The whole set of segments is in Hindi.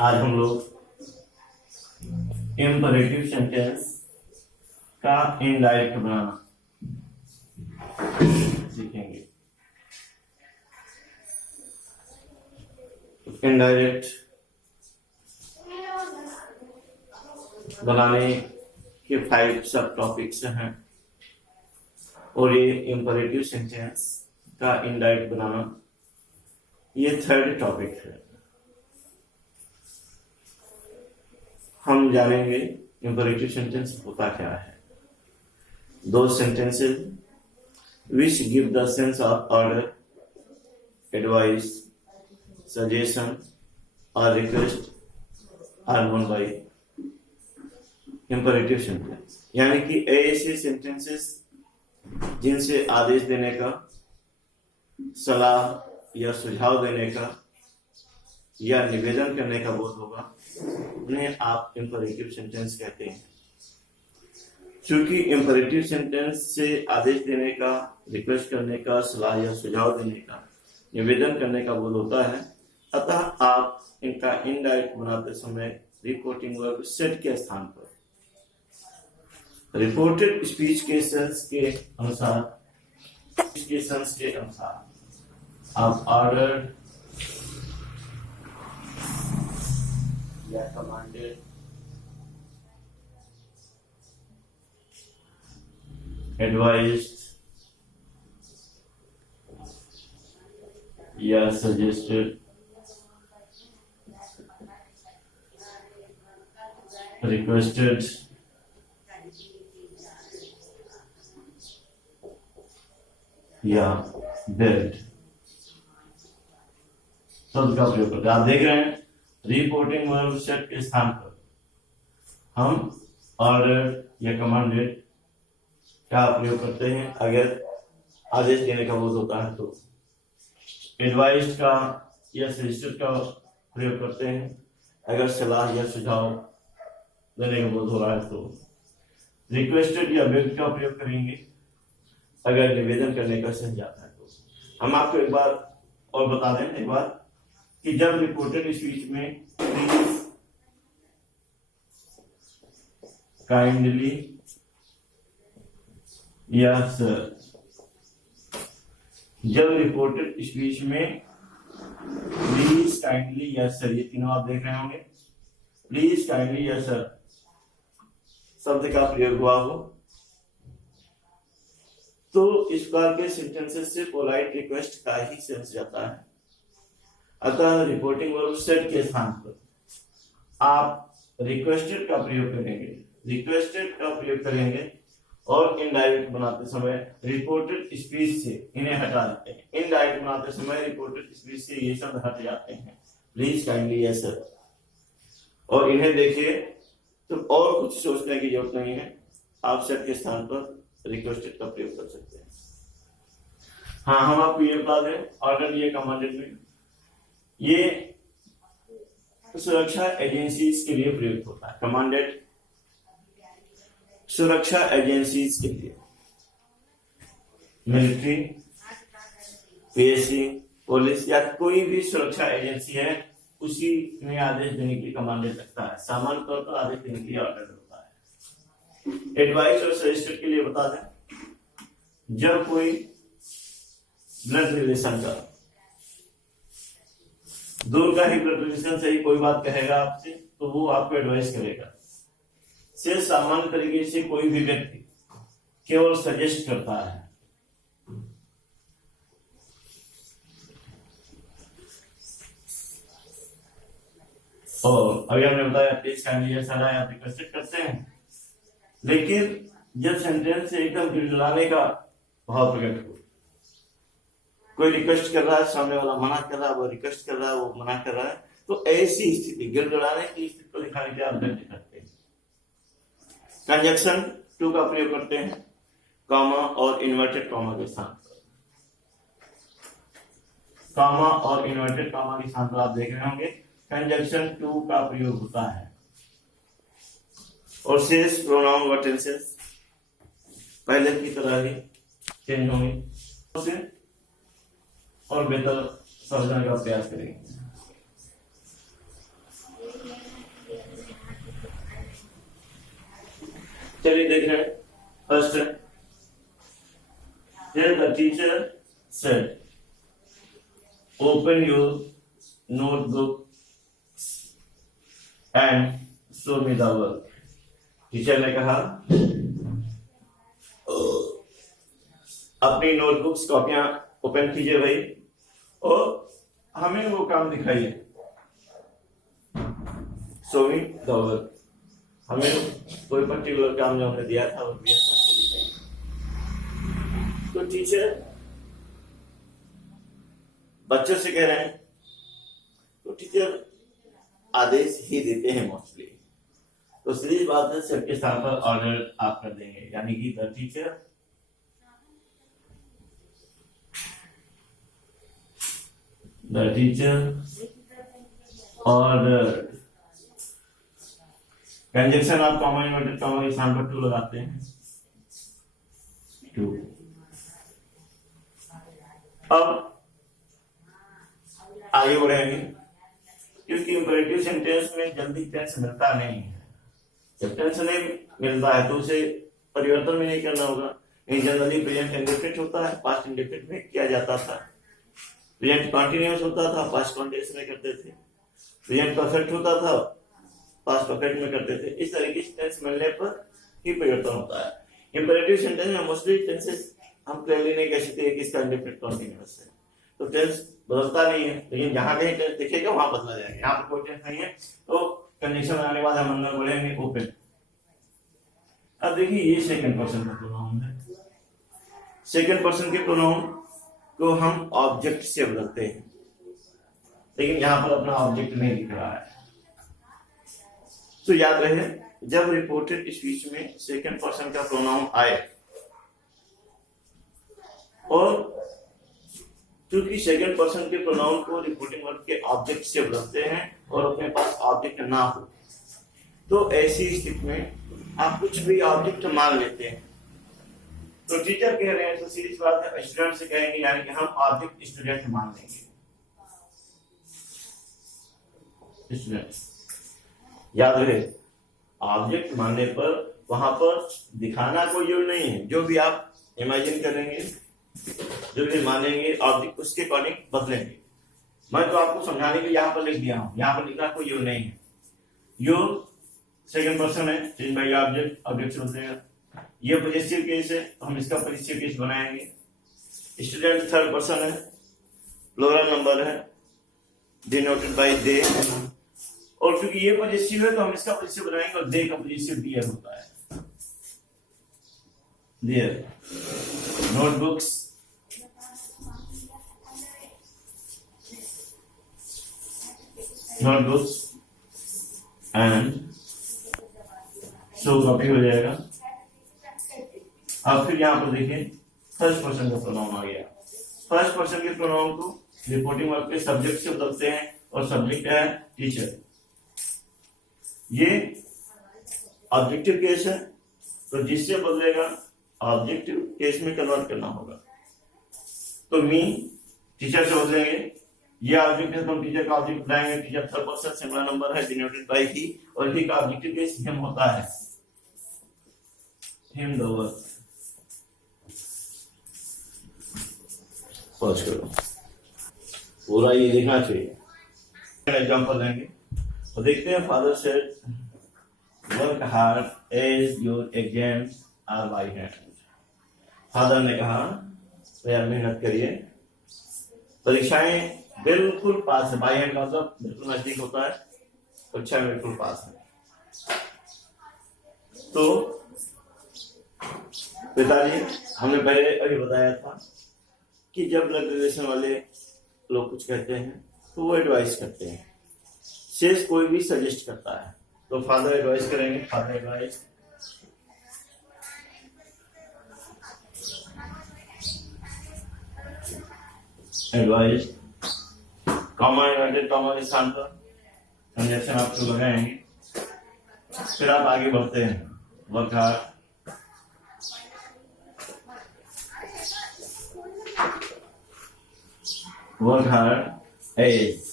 आज हम लोग इम्परेटिव सेंटेंस का इनडायरेक्ट बनाना सीखेंगे। इनडायरेक्ट बनाने के 5 सब टॉपिक्स हैं और ये इम्परेटिव सेंटेंस का इनडायरेक्ट बनाना ये 3rd टॉपिक है। हम जानेंगे इम्परेटिव सेंटेंस होता क्या है। दो sentences which give the sense of order, advice, suggestion or request are known by imperative sentence। यानी कि ऐसे सेंटेंसेस जिनसे आदेश देने का, सलाह या सुझाव देने का या निवेदन करने का बोध होगा, उन्हें आप इम्परेटिव सेंटेंस कहते हैं। क्योंकि इम्परेटिव सेंटेंस से आदेश देने का, रिक्वेस्ट करने का, सलाह या सुझाव देने का, निवेदन करने का बोध होता है, अतः आप इनका इनडायरेक्ट बनाते समय रिपोर्टिंग वर्ब सेट के स्थान पर रिपोर्टेड स्पीच के सेंस के अनुसार आप ऑर्डर या कमांडेड, एडवाइज्ड या सजेस्टेड, रिक्वेस्टेड या बेल्ट शब्द का प्रयोग करते हैं। आप देख रहे हैं रिपोर्टिंग वर्ब सेट के स्थान पर हम ऑर्डर या कमांडेड का प्रयोग करते हैं अगर आदेश देने का बोध होता है तो, एडवाइस का या सजेस्टेड का प्रयोग करते हैं अगर सलाह या सुझाव देने का बोध हो रहा है तो, रिक्वेस्टेड या बेग्ड का प्रयोग करेंगे अगर निवेदन करने का सही जाता है तो। हम आपको एक बार और बता दें एक बार कि जब रिपोर्टेड स्पीच में प्लीज, काइंडली या सर, जब रिपोर्टेड स्पीच में प्लीज, काइंडली या सर, ये तीनों आप देख रहे होंगे, प्लीज, काइंडली या सर शब्द का प्रयोग हुआ हो तो इस प्रकार के सेंटेंसेस से पोलाइट रिक्वेस्ट का ही सेंस जाता है। अतः रिपोर्टिंग वर्ब सेट के स्थान पर आप रिक्वेस्टेड का प्रयोग करेंगे और इनडायरेक्ट बनाते समय रिपोर्टेड स्पीच से इन्हें हटा देते हैं। इनडायरेक्ट बनाते समय रिपोर्टेड स्पीच से ये शब्द हट जाते हैं, प्लीज, काइंडली या सर, और इन्हें देखिए तो और कुछ सोचने की जरूरत नहीं है, आप सेट के स्थान पर रिक्वेस्टेड का प्रयोग कर सकते हैं। हाँ, हम आपको ये बता दें ऑर्डर या कमांडेड में ये सुरक्षा एजेंसीज के लिए प्रयुक्त होता है। कमांडेड सुरक्षा एजेंसीज के लिए, मिलिट्री, पीएससी, पुलिस या कोई भी सुरक्षा एजेंसी है उसी में आदेश देने के लिए कमांडेड लगता है। सामान्य तौर पर आदेश देने के लिए ऑर्डर होता है। एडवाइस और सजेस्टेड के लिए बता दें जब कोई ब्लड रिलेशन का, दूर का ही ब्लड रिलेशन से ही कोई बात कहेगा आपसे तो वो आपको एडवाइस करेगा। से सामान्य तरीके से कोई भी व्यक्ति केवल सजेस्ट करता है। और अभी हमने बताया प्लीज, काइंडली या सर आप रिक्वेस्ट करते हैं, लेकिन जब सेंटेंस से एकदम गिड़गिड़ाने का भाव प्रकट हो, कोई रिक्वेस्ट कर रहा है, सामने वाला मना कर रहा है, वो रिक्वेस्ट कर रहा है, वो मना कर रहा है, तो ऐसी स्थिति, गिड़गिड़ाने की स्थिति को दिखाने के लिए आप बेल्ट करते हैं। कंजक्शन टू का प्रयोग करते हैं कॉमा और इन्वर्टेड कॉमा के स्थान पर। कॉमा और इन्वर्टेड कॉमा के स्थान पर आप देख रहे होंगे कंजक्शन टू का प्रयोग होता है। और शेष प्रोनाउन व टेंसेस पहले की तरह ही चेंज होंगे और बेहतर समझने का प्रयास करेंगे। चलिए देख रहे हैं। First, here the teacher said, open your notebooks and show me the work. Teacher ने कहा अपनी नोटबुक्स कॉपियां ओपन कीजिए भाई और हमें वो काम दिखाइए। शो मी द वर्क, हमें कोई पर्टिकुलर काम जो हमने दिया था वो दिया था वो दिखाइए। तो टीचर बच्चों से कह रहे हैं, तो टीचर आदेश ही देते हैं मोस्टली, तो सीधी बात है सबके स्थान पर ऑर्डर आप कर देंगे, यानी कि द टीचर ऑर्डर। कंजक्शन आप कॉमन इन्वर्टेड कॉमा के स्थान पर टू लगाते हैं, टू। अब आगे बढ़ेंगे, क्योंकि इंपरेटिव सेंटेंस में जल्दी टेंस मिलता नहीं है। जब टेंस नहीं मिलता है तो उसे परिवर्तन भी नहीं करना होगा। जनरली प्रेजेंट इंडेफिनिट होता है, पास्ट इंडेफिनिट में किया जाता था। प्रेजेंट कॉन्टिन्यूअस होता था, पास्ट कॉन्टिन्यूअस में करते थे। प्रेजेंट परफेक्ट होता था, पास्ट परफेक्ट में करते थे। इस तरीके से टेंस मिलने पर ही परिवर्तन होता है। इंपरेटिव सेंटेंस में मोस्टली टेंसेस हम क्लियरली नहीं कह सकते कि इसका इंडेफिनिट कॉन्टिन्यूअस है, तो टेंस बदलता नहीं है। लेकिन जहां कहीं टेंस दिखेगा वहां बदला जाएगा। यहाँ पर कोई टेंस नहीं है तो कंडीशन आने के बाद हम अंदर बढ़ेंगे ओपन। अब देखिए ये सेकंड पर्सन का प्रोनाउन है। सेकंड पर्सन के प्रोनाउन को हम ऑब्जेक्ट से बदलते हैं, लेकिन यहां पर अपना ऑब्जेक्ट नहीं दिख रहा है। तो याद रहे, जब रिपोर्टेड स्पीच में सेकंड पर्सन का प्रोनाउन आए और क्योंकि सेकंड पर्सन के प्रोनाउन को रिपोर्टिंग वर्ब के ऑब्जेक्ट से बदलते हैं और अपने पास ऑब्जेक्ट ना हो, तो ऐसी स्थिति में आप कुछ भी ऑब्जेक्ट मान लेते हैं। तो टीचर कह रहे हैं तो सीधी बात है, स्टूडेंट से कहेंगे, यानी कि हम ऑब्जेक्ट स्टूडेंट मान लेंगे। स्टूडेंट याद रहे, ऑब्जेक्ट मानने पर वहां पर दिखाना कोई जरूर नहीं है। जो भी आप इमेजिन करेंगे, जो भी मानेंगे ऑब्जेक्ट, उसके अकॉर्डिंग बदलेंगे। मैं तो आपको समझाने के लिए यहाँ पर लिख दिया हूँ, यहाँ पर लिखना कोई यू नहीं है। यू सेकंड पर्सन है, चेंज बाय ऑब्जेक्ट, ऑब्जेक्ट से बदलेगा। ये पॉजिटिव केस है तो हम इसका पॉजिटिव केस बनाएंगे। स्टूडेंट थर्ड पर्सन है, प्लूरल नंबर है, डिनोटेड बाय दे, और क्योंकि ये पॉजिटिव है तो हम इसका पॉजिटिव बनाएंगे और दे का पॉजिटिव डियर होता है। Dear notebooks and so copy हो जाएगा। अब फिर यहां पर देखिए फर्स्ट पर्सन का प्रोनाउन आ गया। फर्स्ट पर्सन के प्रोनाउन को रिपोर्टिंग वर्ब के सब्जेक्ट से बदलते हैं और सब्जेक्ट है टीचर। ये ऑब्जेक्टिव केस है तो जिससे बदलेगा ऑब्जेक्टिव केस में कन्वर्ट करना होगा। तो मी टीचर से बदलेंगे, ये ऑब्जेक्ट है तो हम टीचर का ऑब्जेक्ट बनाएंगे। Teacher third person singular number है, डिनोटेड बाय ही, और ही का ऑब्जेक्टिव केस हिम होता है। Him the work. पॉज करो, पूरा ये देखना चाहिए। एग्जांपल लेंगे तो देखते हैं। Father said work hard as your exams are by hand. Father ने कहा यार मेहनत करिए, परीक्षाएं बिल्कुल पास है। बाय हैंड का मतलब बिल्कुल नजदीक होता है, परीक्षा में बिल्कुल पास है। तो पिताजी, हमने पहले अभी बताया था कि जब ब्लड रिलेशन वाले लोग कुछ कहते हैं तो वो एडवाइस करते हैं, शेष कोई भी सजेस्ट करता है। तो फादर एडवाइस करेंगे, father advice comma inverted comma के स्थान पर कंजक्शन आपको लगाएंगे। फिर आप आगे बढ़ते हैं। Work hard as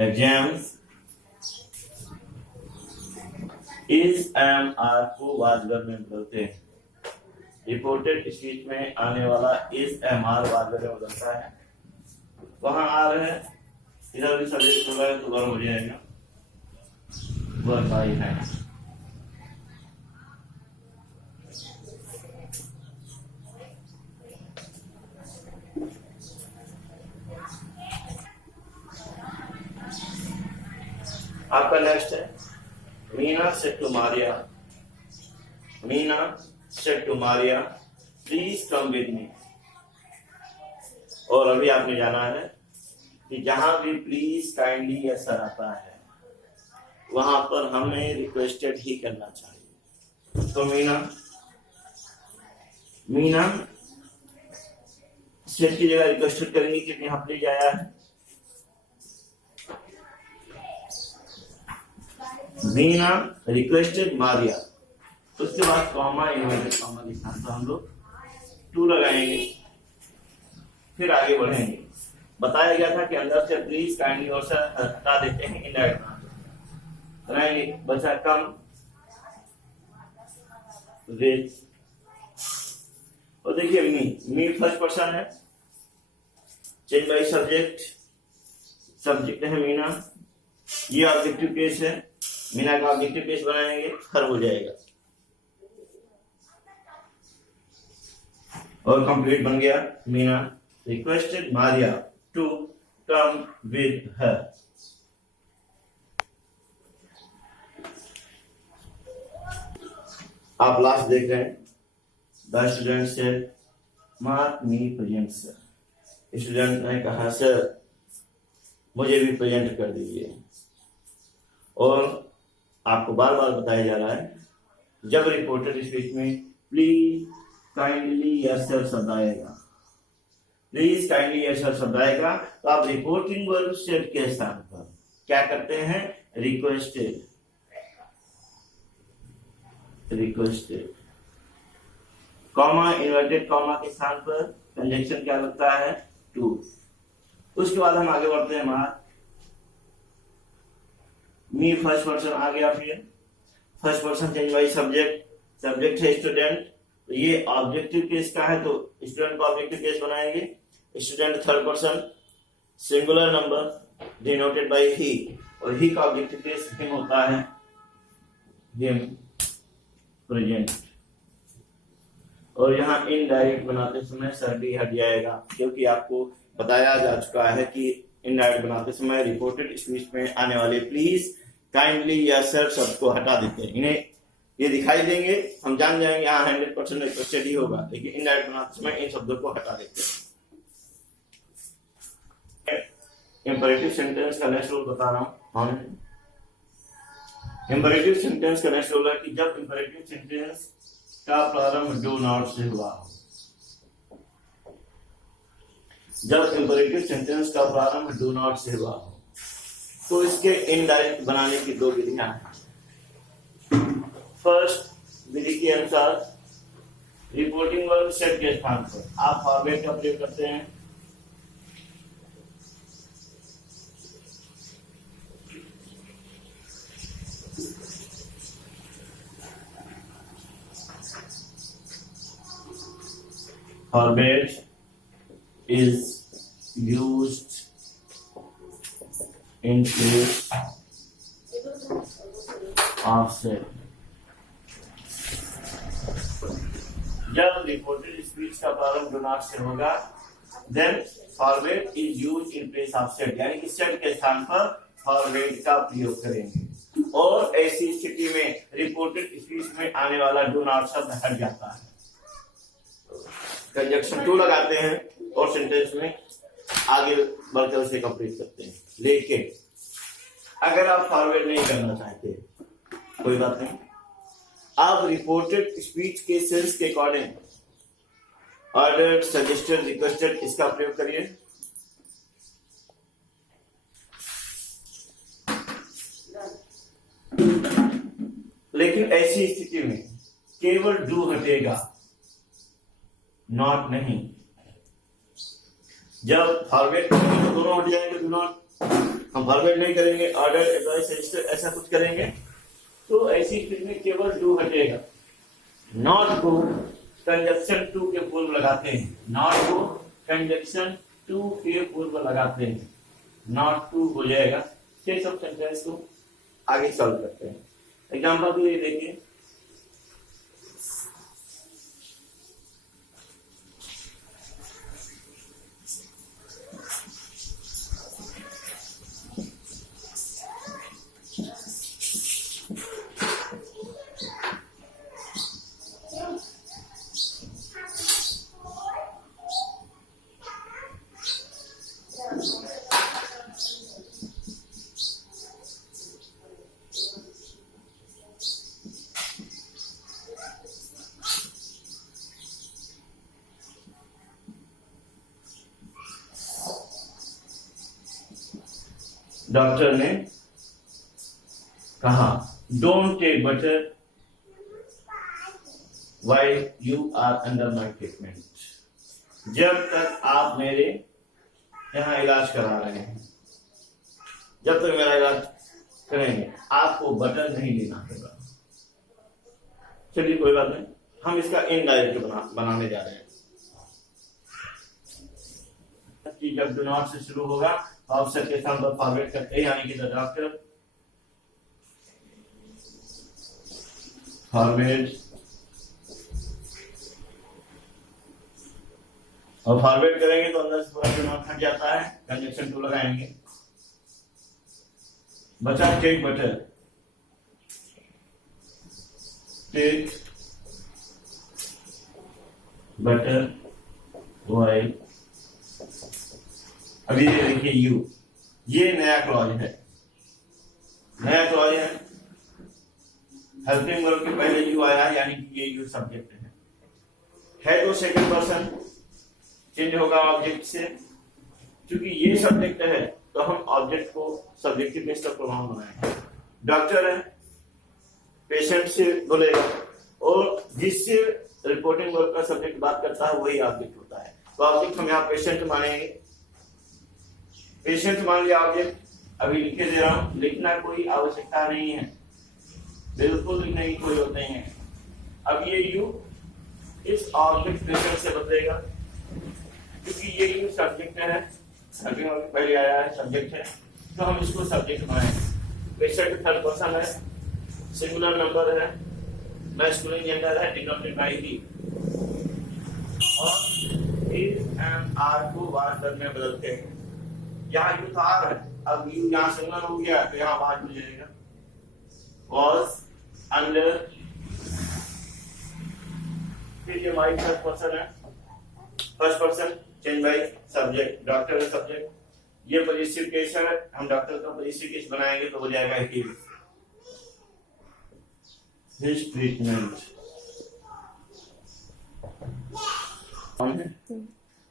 exams is एम आर को वाजगर में बदलते हैं। रिपोर्टेड स्पीच में आने वाला इज एम आर वाजगर में बदलता है। वहां आर है, इधर भी सब्जेक्ट होगा तो वर्ब हो जाएगा, वर्ब आई है। आपका नेक्स्ट है Meena said to Maria, Meena said to Maria please come with me. और अभी आपने जाना है कि जहां भी प्लीज काइंडली या सर आता है वहां पर हमें रिक्वेस्टेड ही करना चाहिए। तो मीना सेड की जगह रिक्वेस्टेड करेंगे कि यहाँ प्लीज आया है। मीना रिक्वेस्टेड मारिया, उसके बाद कॉमा इन्वर्टेड कॉमा लिखना, तो हम लोग टू लगाएंगे, फिर आगे बढ़ेंगे। बताया गया था कि अंदर से प्लीज काइंडली और सर हटा देते हैं, इनडायरेक्ट बनाएंगे। बचा कम विद, और देखिए मी फर्स्ट पर्सन है, चेंज बाय सब्जेक्ट, सब्जेक्ट है मीना, ये ऑब्जेक्टिव केस है, मीना का ऑब्जेक्टिव केस बनाएंगे, हर हो जाएगा और कंप्लीट बन गया। Meena requested Maria to come with her. आप लास्ट देख रहे हैं, the student said mark me present sir. Student ने कहा सर मुझे भी प्रेजेंट कर दीजिए। और आपको बार बार बताया जा रहा है जब रिपोर्टेड स्पीच में प्लीज काइंडली या सर शब्द आएगा, प्लीज काइंडली या सर शब्द आएगा, तो आप रिपोर्टिंग वर्ब सेड के स्थान पर क्या करते हैं, requested, requested comma inverted comma के स्थान पर कंजंक्शन क्या लगता है, टू। उसके बाद हम आगे बढ़ते हैं, मार्क मी फर्स्ट पर्सन आ गया, फिर first person change by subject, subject है स्टूडेंट, तो ये ऑब्जेक्टिव केस का है तो स्टूडेंट का ऑब्जेक्टिव केस बनाएंगे। Student third person singular number denoted by he, और ही का ऑब्जेक्टिव केस हिम होता है, हिम प्रेजेंट। और यहाँ इनडायरेक्ट बनाते समय सर डी हट जाएगा, क्योंकि आपको बताया जा चुका है कि इनडायरेक्ट बनाते समय रिपोर्टेड स्पीच में आने वाले प्लीज काइंडली या सर शब्द को हटा देते हैं। इन्हें ये दिखाई देंगे, हम जान जाएंगे यहाँ 100% रिक्वेस्टेड ही होगा, लेकिन इनडायरेक्ट बनाते समय इन शब्दों को हटा देते हैं। इंपरेटिव सेंटेंस का नेक्स्ट रूल बता रहा हूं। इंपरेटिव सेंटेंस का नेक्स्ट रूल है कि जब इंपरेटिव सेंटेंस का प्रारंभ डू नॉट से हुआ हो, जब इंपरेटिव सेंटेंस का प्रारंभ डू नॉट से हुआ हो, तो इसके इनडायरेक्ट बनाने की दो विधियां हैं। फर्स्ट विधि के अनुसार रिपोर्टिंग वर्ब सेड के स्थान पर आप फॉर्मेट का प्रयोग करते हैं। Format is used in place of set. जब रिपोर्टेड स्पीच का प्रारंभ डू नॉट से होगा, then forward is used in place of set, यानी कि सेट के स्थान पर फॉरवर्ड का प्रयोग करेंगे। और ऐसी स्थिति में रिपोर्टेड स्पीच में आने वाला डू नॉट शब्द हट जाता है, कंजक्शन टू लगाते हैं और सेंटेंस में आगे बढ़कर उसे कंप्लीट करते हैं। लेकिन अगर आप फॉरवर्ड नहीं करना चाहते, कोई बात नहीं, आप रिपोर्टेड स्पीच के सेंस के अकॉर्डिंग ऑर्डर्ड, सजेस्टेड, रिक्वेस्टेड इसका प्रयोग करिए। लेकिन ऐसी स्थिति में केवल डू हटेगा, नॉट नहीं। जब फॉरवर्ड करेंगे तो दोनों हट जाएंगे, डू नॉट। हम फॉरवर्ड नहीं करेंगे, ऑर्डर, एडवाइस, सजेस्टेड ऐसा कुछ करेंगे तो ऐसी स्थिति में केवल डू हटेगा। नॉट को कंजक्शन टू के पूर्व लगाते हैं, नॉट को कंजक्शन टू के पूर्व लगाते हैं, नॉट टू हो जाएगा। ये सब सेंटेंस को आगे सॉल्व करते हैं। एग्जाम्पल तो ये देखिए, डॉक्टर ने कहा don't take butter while you are under my treatment. जब तक आप मेरे यहाँ इलाज करा रहे हैं, जब तक मेरा इलाज करेंगे आपको बटर नहीं लेना होगा। चलिए कोई बात नहीं, हम इसका इनडायरेक्ट बनाने जा रहे हैं कि जब डू नॉट से शुरू होगा ऑप्शन के साथ फॉरवर्ड करते हैं, यानी कि द डॉक्टर फॉरवर्ड, और फॉरवर्ड करेंगे तो अंदर से पूरा डू नॉट हट जाता है, कंजक्शन टू लगाएंगे, बचा take butter, take butter while. अभी ये देखिए यू, ये नया क्लॉज है, नया क्लॉज है, हेल्पिंग वर्ब के पहले यू आया है, यानी कि ये यू सब्जेक्ट है तो सेकंड पर्सन चेंज होगा ऑब्जेक्ट से। क्योंकि ये सब्जेक्ट है तो हम ऑब्जेक्ट को सब्जेक्टिव बेस पर प्रोनाउन बनाएंगे। डॉक्टर है, पेशेंट से बोलेगा, और जिससे रिपोर्टिंग वर्ब का सब्जेक्ट बात करता है वही ऑब्जेक्ट होता है। तो ऑब्जेक्ट हम यहाँ पेशेंट मानेंगे, पेशेंट मान लिया ऑब्जेक्ट। अभी लिखे दे रहा हूं, लिखना कोई आवश्यकता नहीं है, बिल्कुल लिखने की कोई जरूरत नहीं है। अब ये यू इस ऑब्जेक्ट पेशेंट से बदलेगा, क्योंकि ये यू सब्जेक्ट है, अभी पहले आया है सब्जेक्ट है, तो हम इसको सब्जेक्ट बनाएंगे। पेशेंट थर्ड पर्सन है, सिंगुलर नंबर है, मैस्कुलिन जेंडर है, डिनोटेड बाय ही, और इज एंड आर को वाज में बदलते हैं। यहाँ यू था है, अब यू यहाँ सिंगुलर हो गया तो यहाँ वाज हो जाएगा, वाज अंडर। फिर ये माई थर्ड पर्सन है, first person change by subject, doctor है सब्जेक्ट। ये पॉजिटिव केस है, हम डॉक्टर का पॉजिटिव केस बनाएंगे तो हो जाएगा हिज ट्रीटमेंट।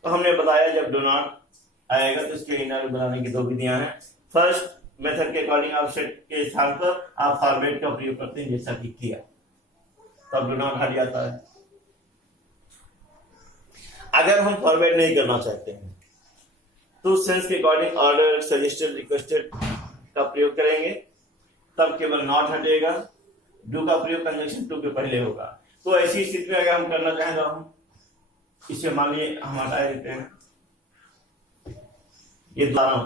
तो हमने बताया जब डू नॉट आएगा तो इसके इनर बनाने की दो विधियां हैं। फर्स्ट मेथड के अकॉर्डिंग ऑब्जेक्ट के स्थान पर आप फॉरवर्ड का प्रयोग करते हैं, जैसा कि किया, तब डू नॉट हट जाता है। अगर हम फॉरवर्ड नहीं करना चाहते हैं तो सेंस के अकॉर्डिंग ऑर्डर, सजेस्टेड, रिक्वेस्टेड का प्रयोग करेंगे, तब केवल नॉट हटेगा, डू का प्रयोग कंजंक्शन टू के पहले होगा। तो ऐसी स्थिति में अगर हम करना चाहें तो हम इसे मान लीजिए हम हटा देते हैं, ये दोनों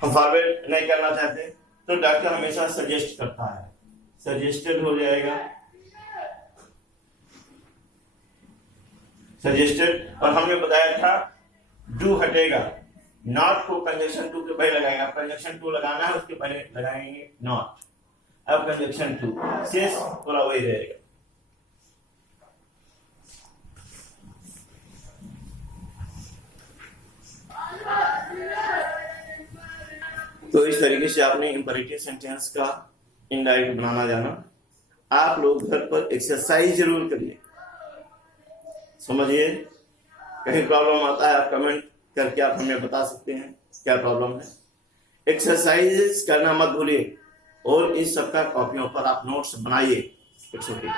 हम फॉरवर्ड नहीं करना चाहते तो डॉक्टर हमेशा सजेस्ट करता है, सजेस्टेड हो जाएगा, सजेस्टेड। और हमने बताया था डू हटेगा, नॉट को कंजंक्शन टू के पहले लगाएंगे। अब कंजंक्शन टू लगाना है उसके पहले लगाएंगे नॉट, अब कंजंक्शन टू, शेष पूरा वही रहेगा। तो इस तरीके से आपने इंपरेटिव सेंटेंस का इनडायरेक्ट बनाना जाना। आप लोग घर पर एक्सरसाइज जरूर करिए, समझिए। कहीं प्रॉब्लम आता है आप कमेंट करके आप हमें बता सकते हैं क्या प्रॉब्लम है। एक्सरसाइज करना मत भूलिए, और इस सबका कॉपियों पर आप नोट्स बनाइए। It's okay.